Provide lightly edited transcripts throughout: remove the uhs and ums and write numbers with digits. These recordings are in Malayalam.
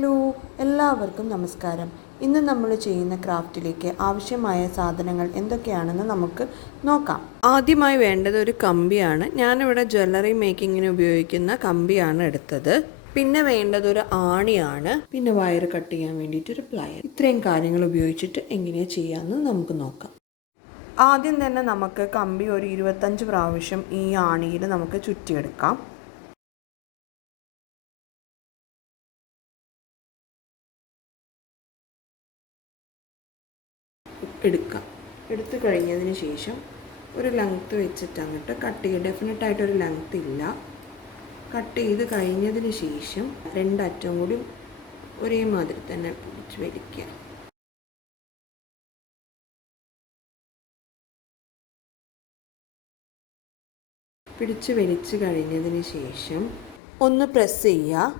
ഹലോ, എല്ലാവർക്കും നമസ്കാരം. ഇന്ന് നമ്മൾ ചെയ്യുന്ന ക്രാഫ്റ്റിലേക്ക് ആവശ്യമായ സാധനങ്ങൾ എന്തൊക്കെയാണെന്ന് നമുക്ക് നോക്കാം. ആദ്യമായി വേണ്ടത് ഒരു കമ്പിയാണ്. ഞാനിവിടെ ജ്വല്ലറി മേക്കിങ്ങിന് ഉപയോഗിക്കുന്ന കമ്പിയാണ് എടുത്തത്. പിന്നെ വേണ്ടത് ഒരു ആണിയാണ്. പിന്നെ വയർ കട്ട് ചെയ്യാൻ വേണ്ടിയിട്ടൊരു പ്ലയർ. ഇത്രയും കാര്യങ്ങൾ ഉപയോഗിച്ചിട്ട് എങ്ങനെയാണ് ചെയ്യാമെന്ന് നമുക്ക് നോക്കാം. ആദ്യം തന്നെ നമുക്ക് കമ്പി ഒരു 25 പ്രാവശ്യം ഈ ആണിയിൽ നമുക്ക് ചുറ്റിയെടുക്കാം. എടുത്തു കഴിഞ്ഞതിന് ശേഷം ഒരു ലെങ്ത്ത് വെച്ചിട്ട് അങ്ങോട്ട് കട്ട് ചെയ്യുക. ഡെഫിനറ്റായിട്ടൊരു ലെങ്ത്ത് ഇല്ല. കട്ട് ചെയ്ത് കഴിഞ്ഞതിന് ശേഷം രണ്ടറ്റം കൂടി ഒരേ മാതിരി തന്നെ പിടിച്ച് വലിക്കുക. പിടിച്ച് വലിച്ച് കഴിഞ്ഞതിന് ശേഷം ഒന്ന് പ്രസ് ചെയ്യുക.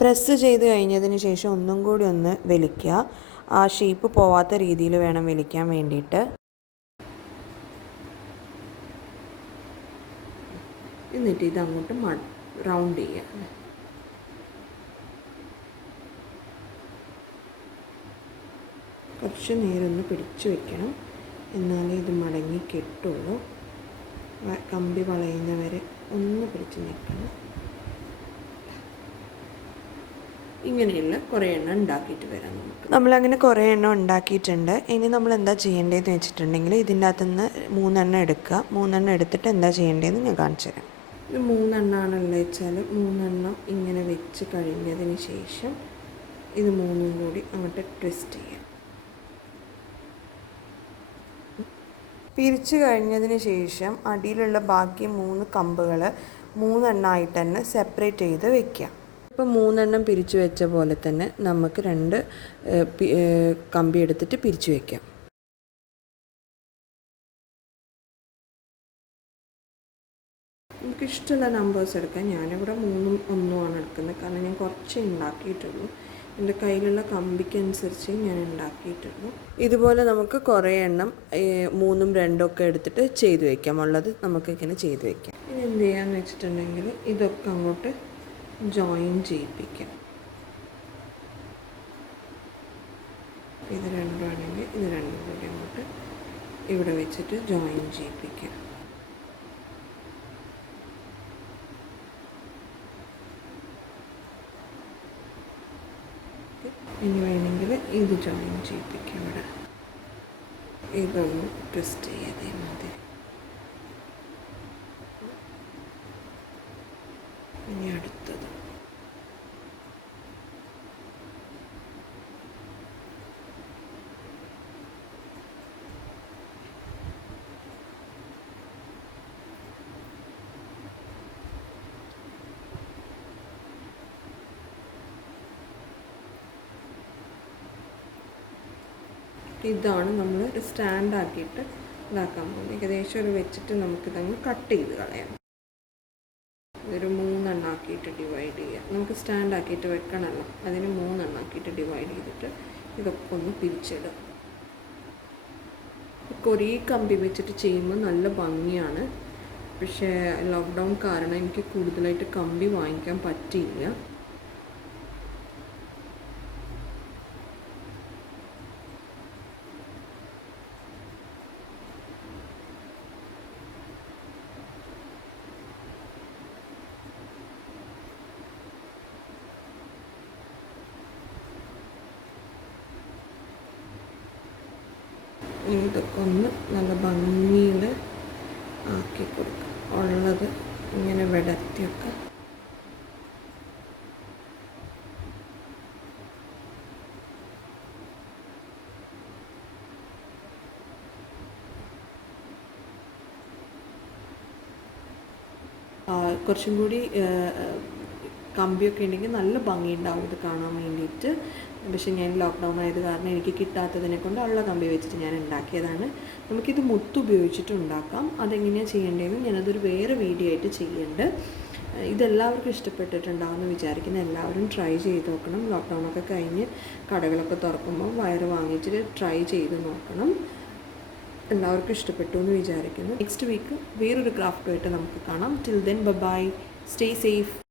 പ്രസ് ചെയ്ത് കഴിഞ്ഞതിന് ശേഷം ഒന്നും കൂടി ഒന്ന് വലിക്കുക. ആ ഷേപ്പ് പോവാത്ത രീതിയിൽ വേണം വലിക്കാൻ വേണ്ടിയിട്ട്. എന്നിട്ട് ഇതങ്ങോട്ട് റൗണ്ട് ചെയ്യുക. കുറച്ച് നേരം ഒന്ന് പിടിച്ചു വെക്കണം, എന്നാലേ ഇത് മടങ്ങി കെട്ടുള്ളൂ. കമ്പി വളയുന്നവരെ ഒന്ന് പിടിച്ച് നിൽക്കണം. ഇങ്ങനെയുള്ള കുറേ എണ്ണം ഉണ്ടാക്കിയിട്ട് വരാം നമുക്ക്. നമ്മളങ്ങനെ കുറേ എണ്ണം ഉണ്ടാക്കിയിട്ടുണ്ട്. ഇനി നമ്മൾ എന്താ ചെയ്യേണ്ടതെന്ന് വെച്ചിട്ടുണ്ടെങ്കിൽ ഇതിൻ്റെ അകത്തുനിന്ന് 3 എണ്ണം എടുക്കുക. 3 എണ്ണം എടുത്തിട്ട് എന്താ ചെയ്യേണ്ടതെന്ന് ഞാൻ കാണിച്ചു തരാം. ഇത് 3 എണ്ണമാണല്ലോ വെച്ചാൽ 3 എണ്ണം ഇങ്ങനെ വെച്ച് കഴിഞ്ഞതിന് ശേഷം ഇത് 3 കൂടി അങ്ങോട്ട് ട്വിസ്റ്റ് ചെയ്യാം. പിരിച്ചു കഴിഞ്ഞതിന് ശേഷം അടിയിലുള്ള ബാക്കി 3 കമ്പുകൾ 3 എണ്ണമായിട്ട് തന്നെ സെപ്പറേറ്റ് ചെയ്ത് വെക്കുക. ഇപ്പോൾ 3 എണ്ണം പിരിച്ചു വെച്ച പോലെ തന്നെ നമുക്ക് 2 കമ്പി എടുത്തിട്ട് പിരിച്ചു വയ്ക്കാം. നമുക്ക് ഇഷ്ടമുള്ള നമ്പേഴ്സ് എടുക്കാം. ഞാനിവിടെ 3ഉം 1ഉമാണ് എടുക്കുന്നത്, കാരണം ഞാൻ കുറച്ചേ ഉണ്ടാക്കിയിട്ടുള്ളൂ. എൻ്റെ കയ്യിലുള്ള കമ്പിക്കനുസരിച്ച് ഞാൻ ഉണ്ടാക്കിയിട്ടുള്ളൂ. ഇതുപോലെ നമുക്ക് കുറേ എണ്ണം 3ഉം 2ഉം ഒക്കെ എടുത്തിട്ട് ചെയ്ത് വയ്ക്കാം. ഉള്ളത് നമുക്കിങ്ങനെ ചെയ്ത് വയ്ക്കാം. ഇനി എന്ത് ചെയ്യാന്ന് വെച്ചിട്ടുണ്ടെങ്കിൽ ഇതൊക്കെ അങ്ങോട്ട് ജോയിൻ ചെയ്യിപ്പിക്കാം. ഇത് രണ്ടുമാണെങ്കിൽ ഇത് രണ്ടും കൂടി അങ്ങോട്ട് ഇവിടെ വെച്ചിട്ട് ജോയിൻ ചെയ്യിപ്പിക്കാം. ഇനി വേണമെങ്കിൽ ഇത് ജോയിൻ ചെയ്യിപ്പിക്കാം. ഇവിടെ ഇതൊന്ന് ട്വിസ്റ്റ് ചെയ്യാതെ മതി. ഇനി അടുത്തത് ഇതാണ് നമ്മൾ സ്റ്റാൻഡാക്കിയിട്ട് ഇതാക്കാൻ പോകുന്നത്. ഏകദേശം ഒരു വെച്ചിട്ട് നമുക്കിതങ്ങ് കട്ട് ചെയ്ത് കളയാം. ഇതൊരു 3 എണ്ണം ആക്കിയിട്ട് ഡിവൈഡ് ചെയ്യുക. നമുക്ക് സ്റ്റാൻഡാക്കിയിട്ട് വെക്കണമല്ലോ, അതിന് 3 എണ്ണം ആക്കിയിട്ട് ഡിവൈഡ് ചെയ്തിട്ട് ഇതൊക്കെ ഒന്ന് പിരിച്ചിടുക. കുറേ കമ്പി വെച്ചിട്ട് ചെയ്യുമ്പോൾ നല്ല ഭംഗിയാണ്. പക്ഷേ ലോക്ക്ഡൗൺ കാരണം എനിക്ക് കൂടുതലായിട്ട് കമ്പി വാങ്ങിക്കാൻ പറ്റിയില്ല. ഇതൊക്കെ ഒന്ന് നല്ല ഭംഗിയിൽ ആക്കി കൊടുക്കുക. ഉള്ളത് ഇങ്ങനെ വിടർത്തിയൊക്കെ കുറച്ചും കൂടി കമ്പിയൊക്കെ ഉണ്ടെങ്കിൽ നല്ല ഭംഗിയുണ്ടാവും ഇത് കാണാൻ വേണ്ടിയിട്ട്. പക്ഷേ ഞാൻ ലോക്ക്ഡൗൺ ആയത് കാരണം എനിക്ക് കിട്ടാത്തതിനെ കൊണ്ട് ഉള്ള കമ്പി വെച്ചിട്ട് ഞാൻ ഉണ്ടാക്കിയതാണ്. നമുക്കിത് മുത്ത് ഉപയോഗിച്ചിട്ട് ഉണ്ടാക്കാം. അതെങ്ങനെയാണ് ചെയ്യേണ്ടതെന്ന് ഞാനതൊരു വേറെ വീഡിയോ ആയിട്ട് ചെയ്യുന്നുണ്ട്. ഇതെല്ലാവർക്കും ഇഷ്ടപ്പെട്ടിട്ടുണ്ടാവുമെന്ന് വിചാരിക്കുന്ന എല്ലാവരും ട്രൈ ചെയ്ത് നോക്കണം. ലോക്ക്ഡൗണൊക്കെ കഴിഞ്ഞ് കടകളൊക്കെ തുറക്കുമ്പോൾ വയർ വാങ്ങിച്ചിട്ട് ട്രൈ ചെയ്ത് നോക്കണം. എല്ലാവർക്കും ഇഷ്ടപ്പെട്ടു എന്ന് വിചാരിക്കുന്നു. നെക്സ്റ്റ് വീക്ക് വേറൊരു ക്രാഫ്റ്റുമായിട്ട് നമുക്ക് കാണാം. Till then bye, stay safe.